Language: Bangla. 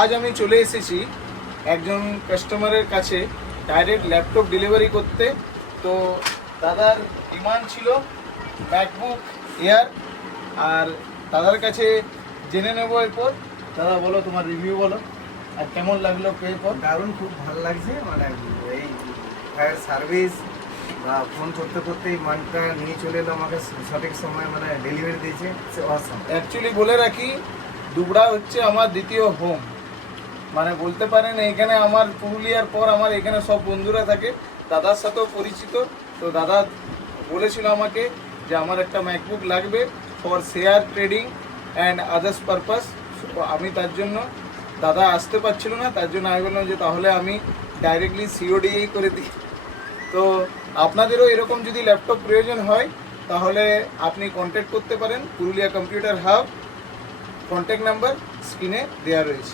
আজ আমি চলে এসেছি একজন কাস্টমারের কাছে ডাইরেক্ট ল্যাপটপ ডেলিভারি করতে। তো দাদার ডিমান্ড ছিল ম্যাকবুক এয়ার, আর দাদার কাছে জেনে নেবো এরপর। দাদা বলো, তোমার রিভিউ বলো, আর কেমন লাগলো পেয়ে পর? দারুণ, খুব ভালো লাগছে। মানে এই ফায়ার সার্ভিস বা ফোন করতে করতেই মানটা নিয়ে চলে এলো আমাকে সঠিক সময়, মানে ডেলিভারি দিয়েছে। অসাম। অ্যাকচুয়ালি বলে রাখি, দুবড়া হচ্ছে আমার দ্বিতীয় হোম, মানে বলতে পারেন এখানে আমার পুরুলিয়ার পর আমার এখানে সব বন্ধুরা থাকে, দাদার সাথেও পরিচিত। তো দাদা বলেছিল আমাকে যে আমার একটা ম্যাকবুক লাগবে for share trading and others purpose. আমি তার জন্য, দাদা আসতে পারছিল না, তার জন্য আমি বললাম যে তাহলে আমি ডাইরেক্টলি সিওডিই করে দিই। তো আপনাদেরও এরকম যদি ল্যাপটপ প্রয়োজন হয় তাহলে আপনি কন্ট্যাক্ট করতে পারেন Purulia computer hub. Contact number স্ক্রিনে দেওয়া রয়েছে।